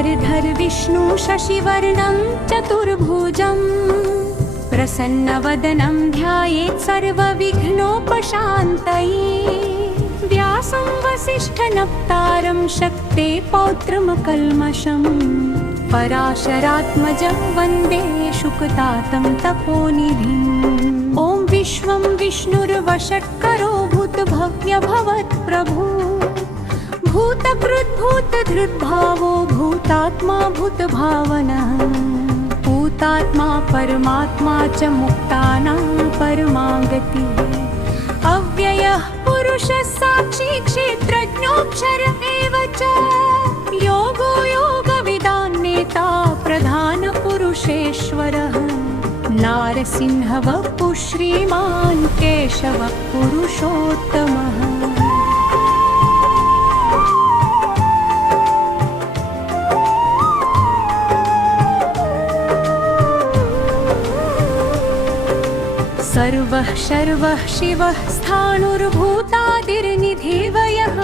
वरधर विष्णु शशिवर्णं चतुर्भुजं प्रसन्नवदनं ध्यायेत् सर्वविघ्नोपशान्तये व्यासं वसिष्ठनप्तारं शक्ते पौत्रमकल्मषम् पराशरात्मजं वन्दे शुकतातं तपोनिधिम्। ॐ विश्वं विष्णुर्वषट्करो भूतभव्यभवत्प्रभु भूतकृद्भूतधृद्भावो भूतात्मा भूतभावनः भूतात्मा परमात्मा च मुक्तानां परमागतिः अव्ययः पुरुषः साक्षी क्षेत्रज्ञोऽक्षर एव च योगो योगविदान्नेता प्रधानपुरुषेश्वरः नारसिंहः वपुः श्रीमान् केशवः पुरुषोत्तमः। सर्वः शर्वः शिवः स्थाणुर्भूतादिर्निधिवयः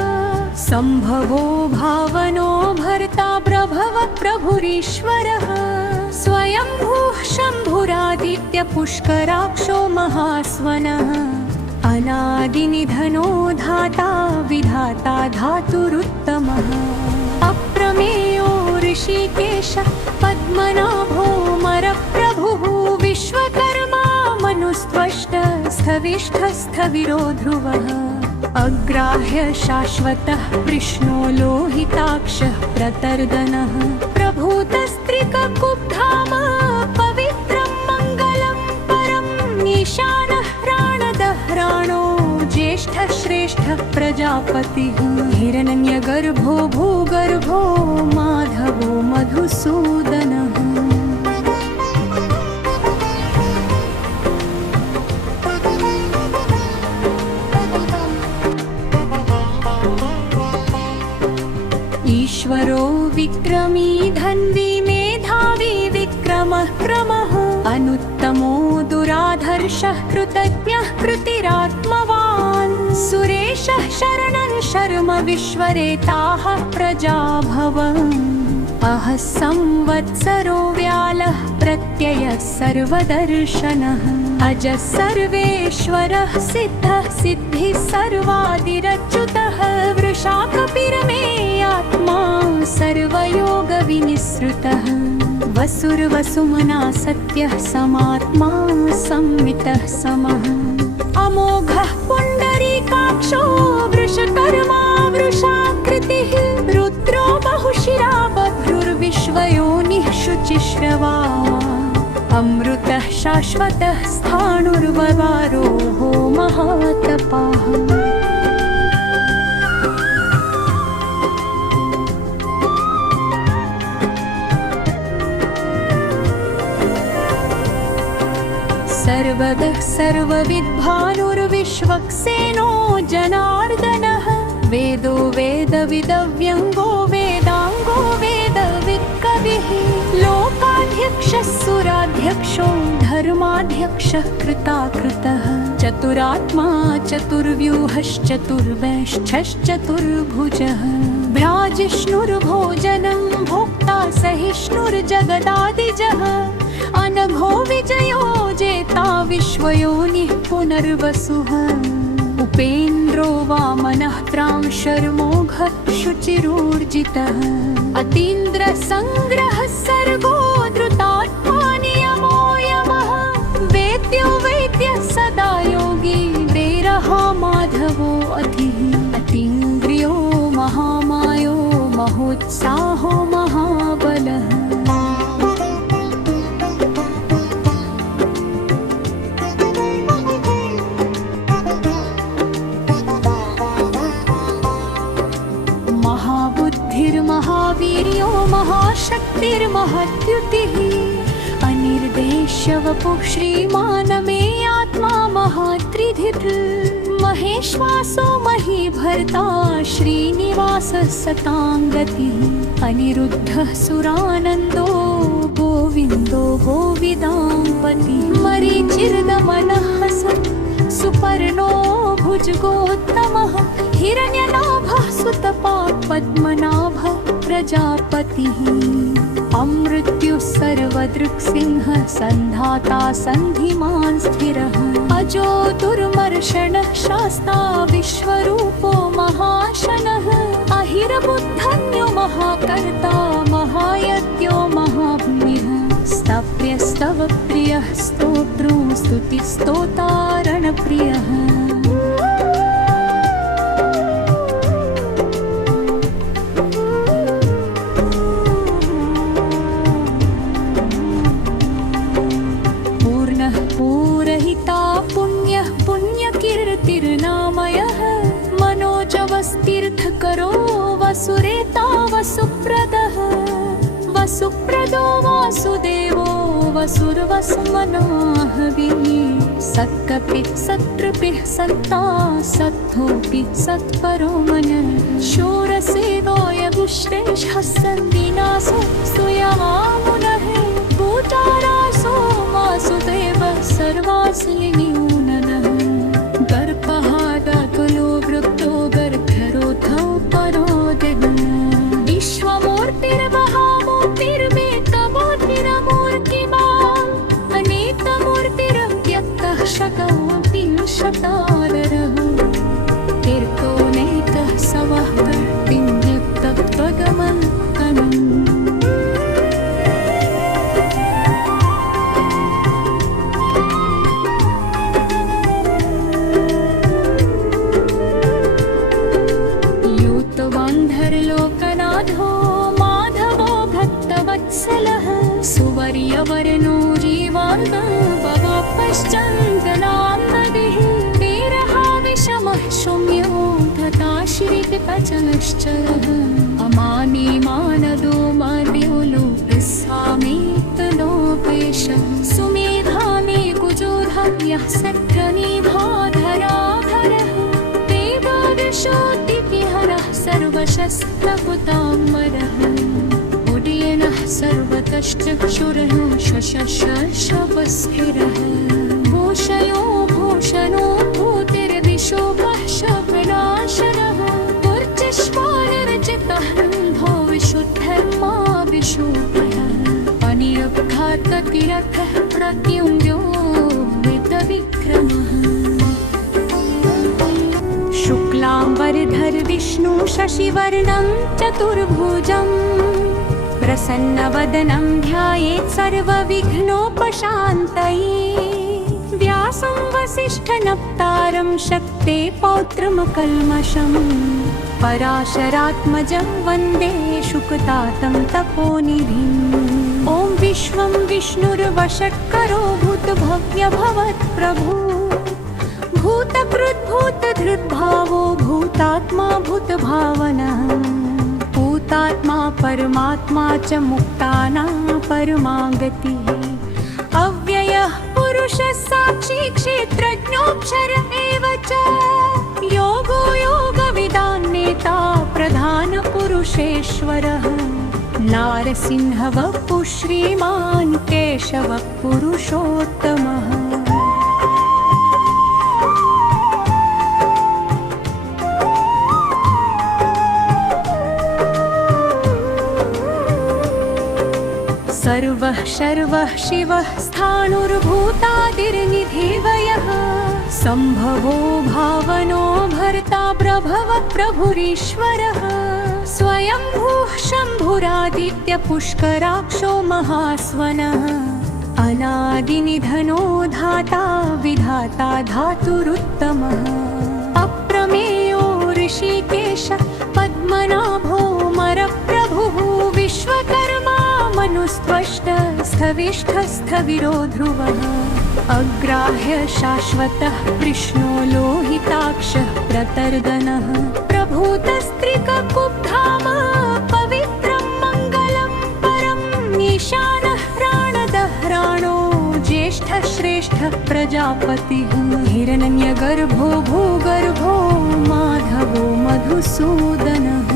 सम्भवो भावनो भर्ता प्रभवः प्रभुरीश्वरः स्वयंभूः शम्भुरादित्यपुष्कराक्षो महास्वनः अनादिनिधनो धाता विधाता धातुरुत्तमः अप्रमेयो ऋषिकेशः पद्मनाभो मरप्रभुः विश्वकर्मा मनुस्त्वष्टस्थविष्ठस्थविरो ध्रुवः अग्राह्य शाश्वतः कृष्णो लोहिताक्षः प्रतर्दनः प्रभूतस्त्रिककुब्धाम पवित्रं मङ्गलं परम् ईशानः प्राणदह्राणो ज्येष्ठः श्रेष्ठः प्रजापतिः हिरण्यगर्भो भूगर्भो माधवो मधुसूदनः। ईश्वरो विक्रमी धन्वी मेधावी विक्रमः क्रमः अनुत्तमो दुराधर्षः कृतज्ञः कृतिरात्मवान् सुरेशः शरणः शर्म विश्वरेताः प्रजाभवन् अहः संवत्सरो व्यालः प्रत्ययः सर्वदर्शनः अजः सर्वेश्वरः सिद्धः सिद्धिः सर्वादिरच्युतः वृषाकपिरमे आत्मा सर्वयोगविनिसृतः वसुर्वसुमना सत्यः समात्मा संवितः समः अमोघः पुण्डरीकाक्षो वृषकर्मा वृषाकृतिः रुद्रो बहुशिरा बभ्रुर्विश्वयोनिः शुचिश्रवा अमृतः शाश्वतः स्थाणुर्ववारोः महातपाः। सर्वगः सर्वविद्भानुर्विश्वक्सेनो जनार्दनः वेदो वेदविदव्यङ्गो वेदाङ्गो वेदवित्कविः लोकाध्यक्षः सुराध्यक्षो धर्माध्यक्षः कृताकृतः चतुरात्मा चतुर्व्यूहश्चतुर्वेष्ठश्चतुर्भुजः भ्राजिष्णुर्भोजनं भोक्ता सहिष्णुर्जगदादिजः अनघो विजयो जेता विश्वयोनिः पुनर्वसुः उपेन्द्रो वामनः त्रांशर्मोघः शुचिरूर्जितः अतीन्द्रसङ्ग्रहः सर्गो धृतात्मा नियमो यमः वेद्यो वैद्यः सदा योगी वीरः माधवो अधिः अतीन्द्रियो महामायो महोत्साहो महाबलः। महावीर्यो महाशक्तिर्महद्युतिः अनिर्देश्य वपुः श्रीमान् मे आत्मा महात्रिधित् महेश्वासो महीभर्ता श्रीनिवासः सतां गतिः अनिरुद्धः सुरानन्दो गोविन्दो गोविदाम्पतिः मरीचिर्दमनः सत् सुपर्णो भुजगोत्तमः हिरण्यनाभः सुतपा पद्मनाभः प्रजापतिः अमृत्युः सर्वदृक्सिंहः सन्धाता सन्धिमान् स्थिरः अजो दुर्मर्षणः शास्ता विश्वरूपो महाशनः अहिरबुद्धन्यो महाकर्ता महायज्ञो महाभूमिः स्तव्यस्तव प्रियः स्तोत्रो स्तुतिस्तोतारणप्रियः पुण्यकीर्तिर्नामयः मनोजवस्तीर्थकरो वसुरेता वसुप्रदः वसुप्रदो वासुदेवो वसुर्वसुमनाहविः सत्कपिः सत्कृपिः सत्ता सत्थोऽपि सत्परो मनः शूरसेनो यदुश्रेष्ठः सन्दिनासो स्तूयमामुनः भूतारासो वासुदेवः सर्वास्लिनिऊननः गर्भहादकुलो वृत्तो गर्भरोधौ परो दिग् विश्वमूर्तिर्महामूर्तिर्वेकमूर्तिरमूर्तिमान् अनेकमूर्तिरव्यक्तः शतमपि शतादरः तीर्थोऽनेकः सवः कर्तिव्यक्तत्वगमन्तनम् लोकनाथो माधवो भक्तवत्सलः सुवर्यवर्णो जीवान्तः भवापश्चन्द्रनाम्नदिः वीरहाविषमः सौम्यो तथा श्रीकृपचलश्चलः अमानी मानदो मद्योलो विस्वामेतलोपेश सुमेधाने कुजोधव्यः सक्रनिभाधराधरः देवादशोऽतिपिहरः सर्वशस्त्रपुताम्बरः उदयनः सर्वतश्चक्षुरः शशस्थिरः भूषयो भूषणो भूतिर्विशोभः शपनाशनः ऊर्जस्वानरचितः रन्धो विशुद्धर्मा विशोभयः अनिरघाततिरथः प्रत्युञ्जो वितविक्रमः शुक्लाम्बरधर विष्णु शशिवर्णं चतुर्भुजं प्रसन्नवदनं ध्यायेत् सर्वविघ्नोपशान्तये व्यासं वसिष्ठनप्तारं शक्ते पौत्रमकल्मषं पराशरात्मजं वन्दे शुकतातं तपोनिधिम् ॐ विश्वं विष्णुर्वषट्करो भूतभव्यभवत्प्रभु भूतकृद्भूतधृद्भावो भूतात्मा भूतभावनः भूतात्मा परमात्मा च मुक्तानां परमा गतिः अव्ययः पुरुषः साक्षी क्षेत्रज्ञोऽक्षर एव च योगो योगविदान्नेता प्रधानपुरुषेश्वरः नारसिंहवपुः श्रीमान् केशवः पुरुषोत्तमः सर्वः शर्वः शिवः स्थाणुर्भूतादिर्निधिवयः सम्भवो भावनो भर्ता प्रभव प्रभुरीश्वरः स्वयंभूः शम्भुरादित्यपुष्कराक्षो महास्वनः अनादिनिधनो धाता विधाता धातुरुत्तमः अप्रमेयो ऋषिकेश पद्मनाभो मरप्रभुः विश्वकर्मा मनुस्त्वष्ट स्थविष्ठस्थविरो ध्रुवः अग्राह्य शाश्वतः कृष्णो लोहिताक्षः प्रतर्दनः प्रभूतस्त्रिककुब्धाम पवित्रं मङ्गलं परम् ईशानः प्राणदह्राणो ज्येष्ठः श्रेष्ठः प्रजापतिः हिरण्यगर्भो भूगर्भो माधवो मधुसूदनः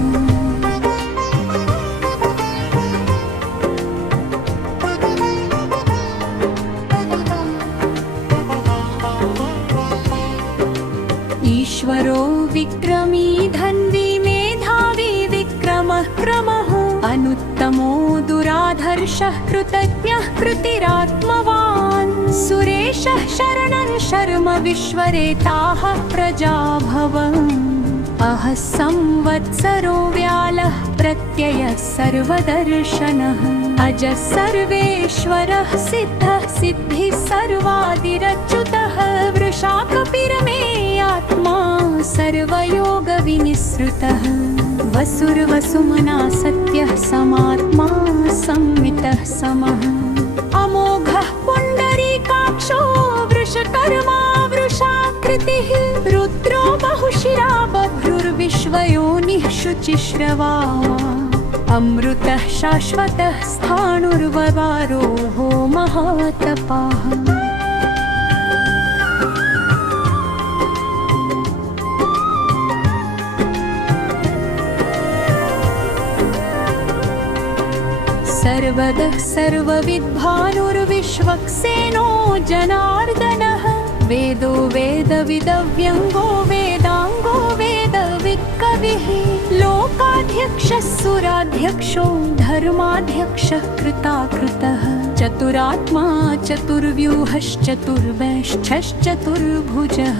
ईश्वरो विक्रमी धन्वी मेधावी विक्रमः क्रमः कृताधर्षः कृतज्ञः कृतिरात्मवान् सुरेशः शरणं शर्म विश्वरेताः प्रजाभवन् अहः संवत्सरो व्यालः प्रत्ययः सर्वदर्शनः अजः सर्वेश्वरः सिद्धः सिद्धिः सर्वादिरच्युतः वृषाकपिरमे आत्मा सर्वयोगविनिसृतः वसुर्वसुमना सत्यः समात्मा संवितः समः अमोघः पुण्डरीकाक्षो वृषकर्मा वृषाकृतिः रुद्रो बहुशिरा बभ्रुर्विश्वयोनिः शुचिश्रवा अमृतः शाश्वतः स्थाणुर्ववारोः महातपाः सर्वदः सर्वविद्भानुर्विश्वक्सेनो जनार्दनः वेदो वेदविदव्यङ्गो वेदाङ्गो वेदवित्कविः लोकाध्यक्षः सुराध्यक्षो धर्माध्यक्षः कृताकृतः चतुरात्मा चतुर्व्यूहश्चतुर्वेष्ठश्चतुर्भुजः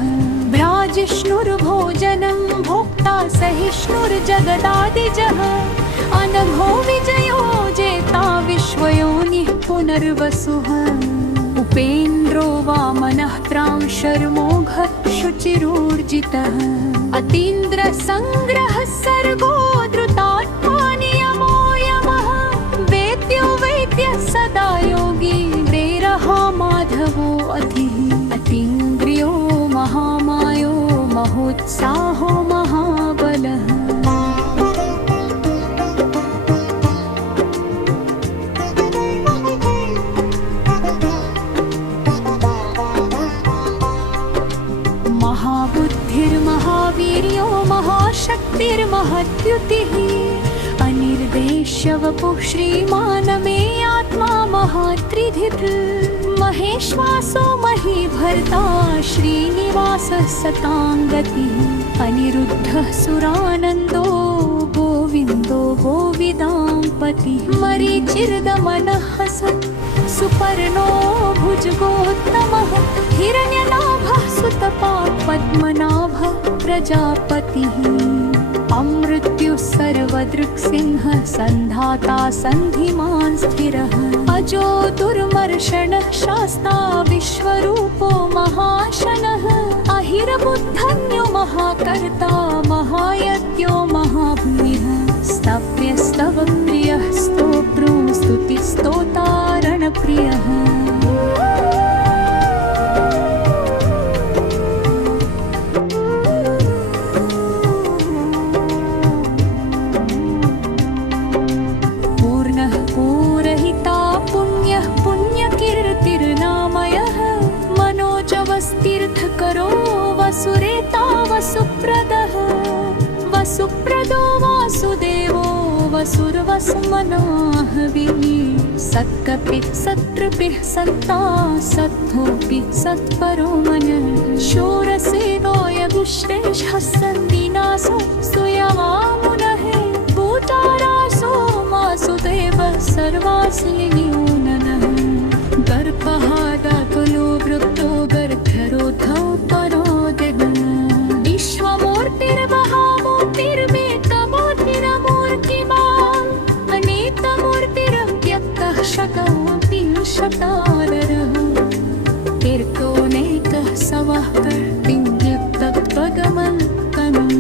भ्राजिष्णुर्भोजनं भोक्ता सहिष्णुर्जगदादिजः अनघो विजयो जेता विश्वयोनिः पुनर्वसुः उपेन्द्रो वामनः त्रांशर्मोघः शुचिरूर्जितः अतीन्द्रसङ्ग्रहः सर्गो धृतात्मा नियमो यमः वेद्यो वैद्यः सदा योगी वेरः माधवो अधिः अतीन्द्रियो महामायो महोत्साहो महाबलः महाबुद्धिर्महावीर्यो महाशक्तिर्महद्युतिः अनिर्देश्य वपुः श्रीमान् मे आत्मा महात्रिधित् महेश्वासो महीभर्ता श्रीनिवासः सताङ्गतिः अनिरुद्धः सुरानन्दो गोविन्दो गोविदाम्पतिः मरीचिर्दमनः सत् सुपर्णो भुजगोत्तमः हिरण्यनाभः सुतपा पद्मनाभः प्रजापतिः अमृत्युः सर्वदृक्सिंहः सन्धाता सन्धिमान् स्थिरः अजो दुर्मर्षणः शास्ता विश्वरूपो महाशनः अहिरबुद्धन्यो महाकर्ता महायज्ञो महाभूयः स्तव्यस्तवप्रियः स्तोत्रो स्तुतिस्तोतारणप्रियः पूर्णः पूरहिता पुण्यः पुण्यकीर्तिर्नामयः मनोजवस्तीर्थकरो वसुरेता वसुप्रदः वसुप्रदो वासुदेवो वसुर्वसुमनाहविः सत्कपिः सत्कृपिः सत्ता सत्थोऽपि सत्परो मनः शूरसेनो यदुश्रेष्ठः सन्दिनासो स्तूयमामुनः भूतारासो वासुदेवः सर्वासिन्यो ननः गर्भहादाकुलो वृत्तो गर्भरोधौ परो दिगः विश्वमूर्तिर्महामूर्तिर्वेदमूर्तिरमूर्तिमान् अनेकमूर्तिरव्यक्तः शतोऽपि शतानरः तीर्थोऽनेकः सवः कर्तिव्यक्तत्वगमल्कनम्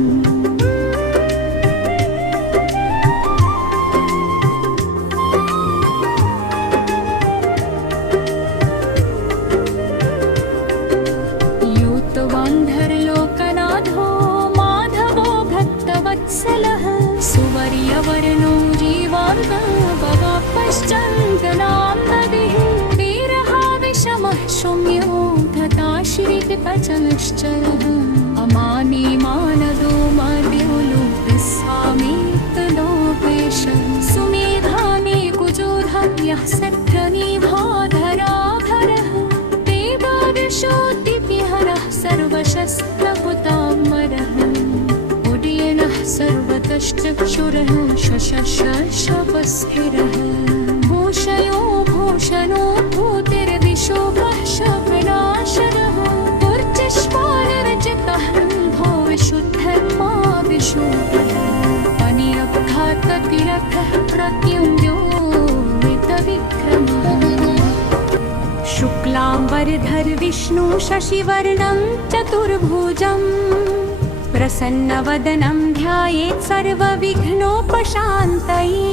यूतवान्धर्लोकनाथो माधवो भक्तवत्सलः सुवर्यवर्णो जीवार्णः भवापश्चन्दनां नदिः वीरः विषमः सौम्यो तथा श्रीकृपचलश्चलः अमानी मानदो मद्यो लोकस्वामी तदोपेश सुमेधानि कुजोधव्यः सत्रनिभाधराधरः देवादिशोऽतिपिहरः सर्वशस्त्रपुतामरः उदयनः सर्वतश्चक्षुरः शशस्थिरः भूषणो भूतिर्विशोभः शवनाशनः ऊर्जस्वालरजतः भो विशुद्धर्मा विशोभः अनिरघाततिरथः प्रत्युञ्जो वितविक्रमः शुक्लाम्बरधर विष्णु शशिवर्णं चतुर्भुजं प्रसन्नवदनं ध्यायेत् सर्वविघ्नोपशान्तये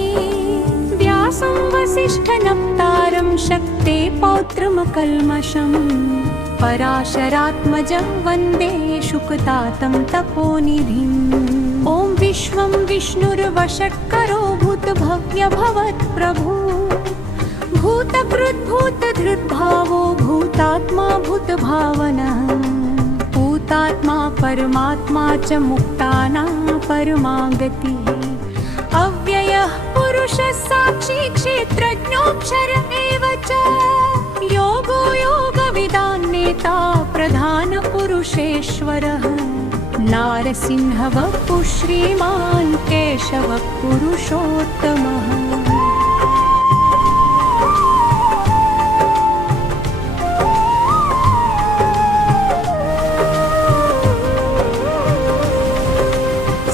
व्यासं वसिष्ठनप्तारं शक्ते पौत्रमकल्मषं पराशरात्मजं वन्दे शुकतातं तपोनिधिम् ॐ विश्वं विष्णुर्वषट्करो भूतभव्यभवत्प्रभु भूतकृद्भूतधृद्भावो भूतात्मा भूतभावनः भूतात्मा परमात्मा च मुक्तानां परमा गतिः अव्ययः पुरुषः साक्षी क्षेत्रज्ञोऽक्षर एव च योगो योगविदान्नेता प्रधानपुरुषेश्वरः नारसिंहवपुः श्रीमान् केशवः पुरुषोत्तमः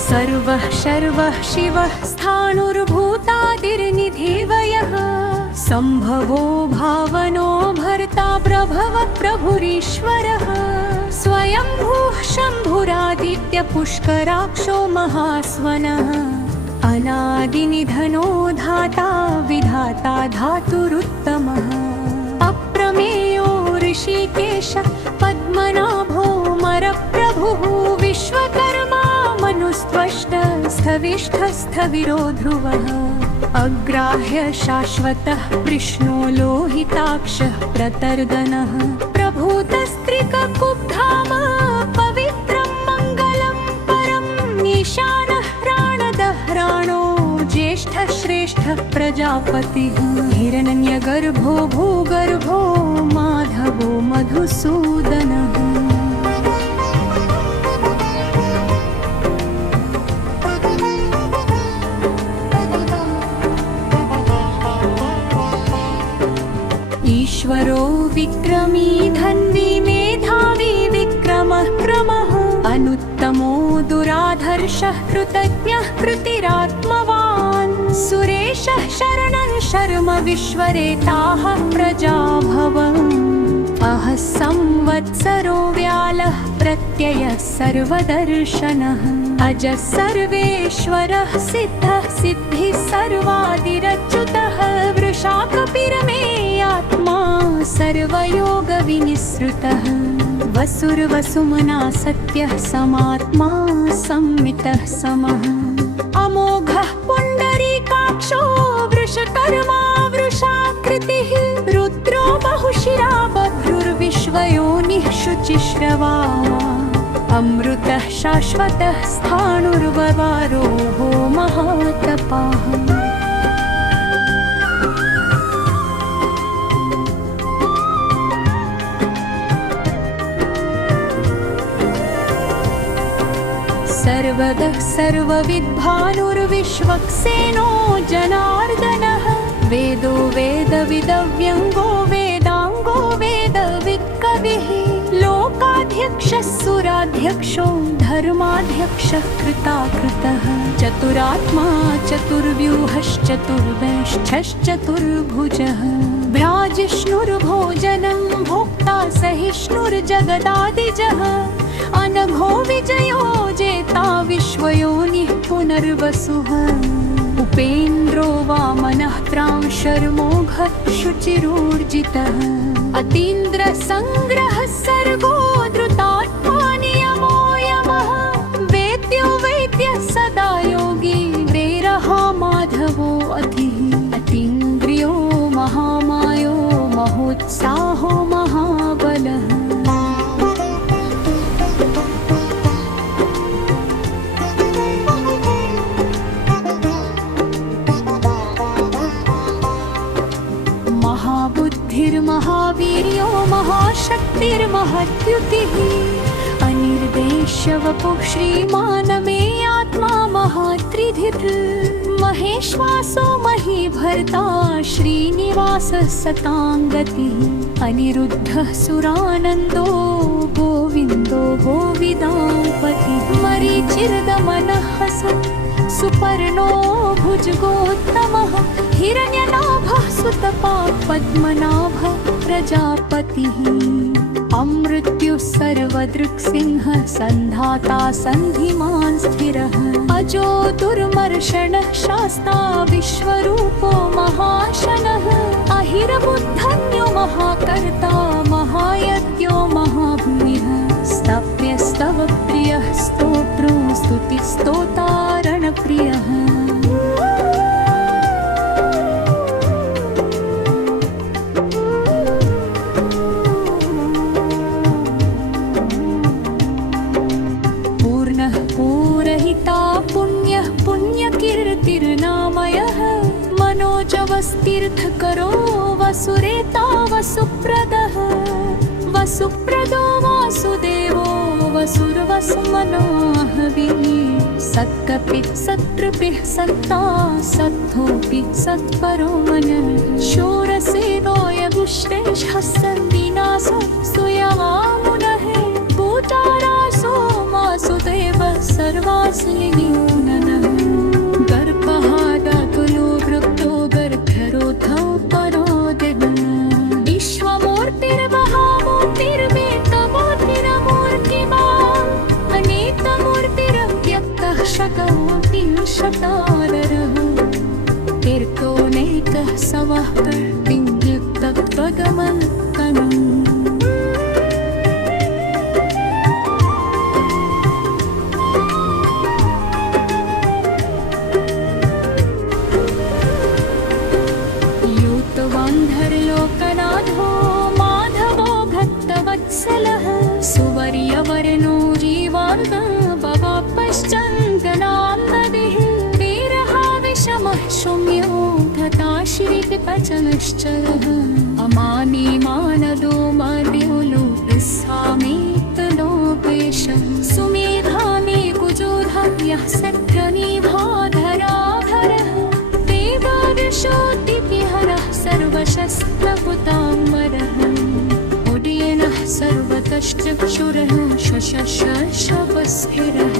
सर्वः शर्वः शिवः स्थाणुर्भूतादिर्निधिवयः सम्भवो भावनो भर्ता प्रभवः प्रभुरीश्वरः स्वयंभूः शम्भुरादित्यपुष्कराक्षो महास्वनः अनादिनिधनो धाता विधाता धातुरुत्तमः अप्रमेयो ऋषिकेशः पद्मनाभो मरप्रभुः विश्वकर्मा मनुस्त्वष्टस्थविष्ठस्थविरो ध्रुवः अग्राह्य शाश्वतः कृष्णो लोहिताक्षः प्रतर्दनः प्रभूतस्त्रिककुब्धाम पवित्रं मङ्गलं परम् ईशानः प्राणदह्राणो ज्येष्ठः श्रेष्ठः प्रजापतिः हिरण्यगर्भो भूगर्भो माधवो मधुसूदनः ईश्वरो विक्रमी धन्वी मेधावी विक्रमः क्रमः अनुत्तमो दुराधर्षः कृतज्ञः कृतिरात्मवान् सुरेशः शरणः शर्म विश्वरेताः प्रजाभवन् अहः संवत्सरो व्यालः प्रत्ययः सर्वदर्शनः अजः सर्वेश्वरः सिद्धः सिद्धिः सर्वादिरच्युतः वृषाकपिरमे आत्मा सर्वयोगविनिसृतः वसुर्वसुमना सत्यः समात्मा संमितः समः अमोघः पुण्डरीकाक्षो वृषकर्मा वृषाकृतिः रुद्रो बहुशिरा बभ्रुर्विश्वयोनिः शुचिश्रवा अमृतः शाश्वतः स्थाणुर्ववारोः महातपाः सर्वदः सर्वविद्भानुर्विश्वक्सेनो जनार्दनः वेदो वेदविदव्यङ्गो वेदाङ्गो वेदवित्कविः लोकाध्यक्षः सुराध्यक्षो धर्माध्यक्षः कृताकृतः चतुरात्मा चतुर्व्यूहश्चतुर्वेष्ठश्चतुर्भुजः भ्राजिष्णुर्भोजनं भोक्ता सहिष्णुर्जगदादिजः अनघो विजयो जेता विश्वयोनिः पुनर्वसुः उपेन्द्रो वामनः त्रांशर्मोघः शुचिरूर्जितः अतीन्द्रसङ्ग्रहः सर्गो धृतात्मा नियमो यमः वेद्यो वैद्यः सदा योगी वीरः माधवो अधिः अतीन्द्रियो महामायो महोत्साहो महाबलः महावीर्यो महाशक्तिर्महद्युतिः अनिर्देश्यवपुः श्रीमानमे आत्मा महात्रिधित् महेश्वासो महीभर्ता श्रीनिवासो सताङ्गतिः अनिरुद्धः सुरानन्दो गोविन्दो गोविदापतिः मरीचिर्दमनः सुपर्णो भुजगोत्तमः हिरण्यनाभः सुतपा पद्मनाभः प्रजापतिः अमृत्युः सर्वदृक्सिंहः सन्धाता सन्धिमान् स्थिरः अजो दुर्मर्षणः शास्ता विश्वरूपो महाशनः अहिरबुद्धन्यो महाकर्ता महायज्ञो महाभूमिः स्तव्यस्तव प्रियः स्तोत्रो स्तुतिस्तोतारणप्रियः पुण्यकीर्तिर्नामयः मनोजवस्तीर्थकरो वसुरेता वसुप्रदः वसुप्रदो वासुदेवो वसुर्वसुमनाहविः सत्कपिः सत्कृपिः सत्ता सत्थोऽपि सत्परो मनः शूरसेनो यगुश्रेष्ठः सन्दिनासो स्तूयमामुनः भूतारासो वासुदेवः सर्वास्लिनीननः गर्भहादातुलो वृक्तो गर्भरोधौ परो दिगः विश्वमूर्तिर्महामूर्तिर्वेदमूर्तिरमूर्तिमान् अनेकमूर्तिरव्यक्तः शकमूर्तिः शतानरः तीर्थोऽनेकः सवः कर्तिर्युक्तत्वगमनकनम् लोकनाथो माधवो भक्तवत्सलः सुवर्यवर्णो जीवार्गः भवापश्चन्दनाम्बदिः वीरः विषमः शौम्यो तथा श्रीकृपचलश्चलः अमानी मानदो माद्यो लोकस्वामितलोपेशः सुमेधाने कुजोधव्यः सत्यनिभाधराधरः देवादशोऽतिविहरः सर्वशस्त्रभुताम्बरः उदयनः सर्वतश्चक्षुरः शशस्थिरः